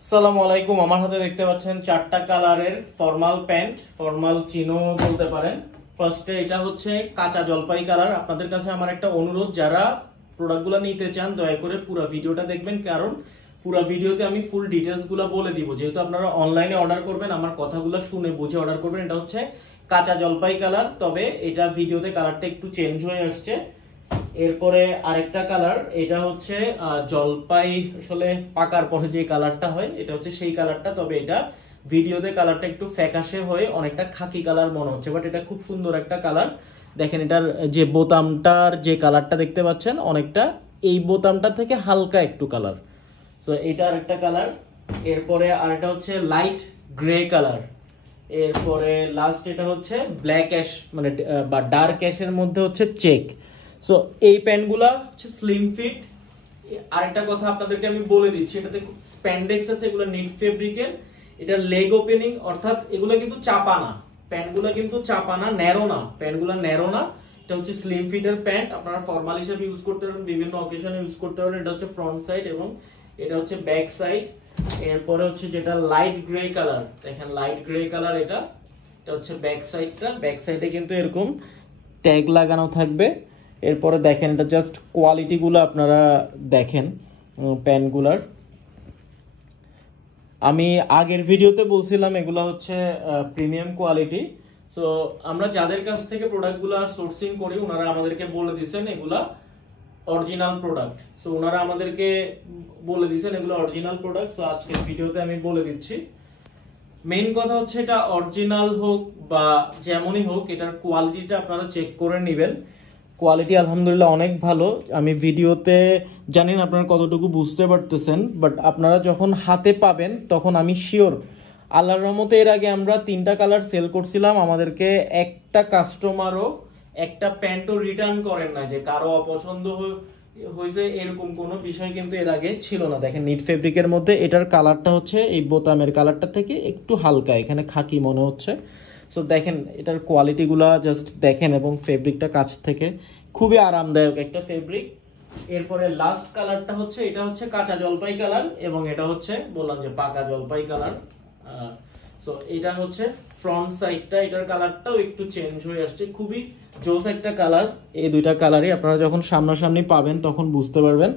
আসসালামু আলাইকুম। আমার হাতে দেখতে পাচ্ছেন চারটা কালারের ফর্মাল প্যান্ট, ফর্মাল চিনো বলতে পারেন। ফার্স্টে এটা হচ্ছে কাঁচা জলপাই কালার। আপনাদের কাছে আমার একটা অনুরোধ, যারা প্রোডাক্টগুলো নিতে চান দয়া করে পুরো ভিডিওটা দেখবেন, কারণ পুরো ভিডিওতে আমি ফুল ডিটেলস গুলো বলে দিব। যেহেতু আপনারা অনলাইনে অর্ডার করবেন, আমার কথাগুলো শুনে বুঝে অর্ডার করবেন। এটা হচ্ছে কাঁচা জলপাই কালার, তবে এটা ভিডিওতে কালারটা একটু চেঞ্জ হয়ে আসছে। এরপরে আরেকটা কালার, এটা হচ্ছে জলপাই আসলে পাকার পরে যে কালারটা হয় এটা হচ্ছে সেই কালারটা, তবে এটা ভিডিওতে কালারটা একটু ফ্যাকাশে হয়ে অনেকটা খাকি কালার মনে হচ্ছে, বাট এটা খুব সুন্দর একটা কালার। দেখেন এটার যে বোতামটার যে কালারটা দেখতে পাচ্ছেন অনেকটা এই বোতামটা থেকে হালকা একটু কালার। তো এটা আরেকটা কালার। এরপরে আরেকটা হচ্ছে লাইট গ্রে কালার। এরপরে লাস্ট এটা হচ্ছে ব্ল্যাক অ্যাশ মানে বা ডার্ক অ্যাশের মধ্যে হচ্ছে চেক। সো এই প্যান্টগুলা হচ্ছে স্লিম ফিট। আরেকটা কথা আপনাদেরকে আমি বলে দিচ্ছি, এটাতে স্প্যান্ডেক্স আছে, এগুলো নিট ফেব্রিকের। এটা লেগ ওপেনিং, অর্থাৎ এগুলো কিন্তু চাপা না, প্যান্টগুলো কিন্তু চাপা না, ন্যারো না, প্যান্টগুলো ন্যারো না। এটা হচ্ছে স্লিম ফিটের প্যান্ট, আপনারা ফর্মাল হিসেবে ইউজ করতে পারেন, বিভিন্ন অকেশনে ইউজ করতে পারেন। এটা হচ্ছে ফ্রন্ট সাইড এবং এটা হচ্ছে ব্যাক সাইড। এরপরে হচ্ছে যেটা লাইট গ্রে কালার, দেখেন লাইট গ্রে কালার, এটা হচ্ছে ব্যাক সাইডটা। ব্যাক সাইডে কিন্তু এরকম ট্যাগ লাগানো থাকবে। এরপরে দেখেন এটা জাস্ট কোয়ালিটিগুলো আপনারা দেখেন প্যান্টগুলার। আমি আগের ভিডিওতে বলছিলাম এগুলো হচ্ছে প্রিমিয়াম কোয়ালিটি। সো আমরা যাদের কাছ থেকে প্রোডাক্টগুলো সোর্সিং করি ওনারা আমাদেরকে বলে দিচ্ছেন এগুলা অরিজিনাল প্রোডাক্ট। সো ওনারা আমাদেরকে বলে দিচ্ছেন এগুলো অরিজিনাল প্রোডাক্ট। সো আজকের ভিডিওতে আমি বলে দিচ্ছি। মেইন কথা হচ্ছে এটা অরিজিনাল হোক বা যেমনই হোক, এটার কোয়ালিটিটা আপনারা চেক করে নেবেন। কোয়ালিটি আলহামদুলিল্লাহ অনেক ভালো। আমি ভিডিওতে জানি না আপনারা কতটুকু বুঝতে পারতেছেন, বাট আপনারা যখন হাতে পাবেন তখন আমি শিওর। আল্লাহর রহমতে এর আগে আমরা 3টা কালার সেল করছিলাম, আমাদেরকে একটা কাস্টমারও একটা প্যান্টও রিটার্ন করেন না, যে কারো অপছন্দ হয়েছে এরকম কোনো বিষয় কিন্তু এর আগে ছিল না। দেখেন নিট ফেব্রিকের মধ্যে এটার কালারটা হচ্ছে এই বোতামের কালারটা থেকে একটু হালকা, এখানে খাকি মনে হচ্ছে। সো দেখেন এটার কোয়ালিটিগুলা জাস্ট দেখেন, এবং ফেব্রিকটা কাছ থেকে খুবই আরামদায়ক একটা ফেব্রিক। এরপরে লাস্ট কালারটা হচ্ছে এটা হচ্ছে কাঁচা জলপাই কালার, এবং এটা হচ্ছে বললাম যে পাকা জলপাই কালার। সো এটা হচ্ছে ফ্রন্ট সাইডটা, এটার কালারটাও একটু চেঞ্জ হয়ে আসছে, খুবই জোস একটা কালার। এই দুইটা কালারই আপনারা যখন সামনাসামনি পাবেন তখন বুঝতে পারবেন।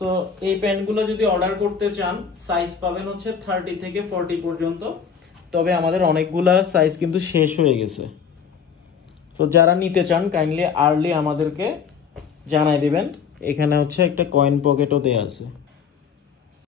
তো এই প্যান্টগুলো যদি অর্ডার করতে চান সাইজ পাবেন হচ্ছে 30 থেকে 40 পর্যন্ত, তবে আমাদের অনেকগুলা সাইজ কিন্তু শেষ হয়ে গেছে। তো যারা নিতে চান কাইন্ডলি আর্লি আমাদেরকে জানাই দিবেন। এখানে হচ্ছে একটা কয়েন পকেটও দেয়া আছে।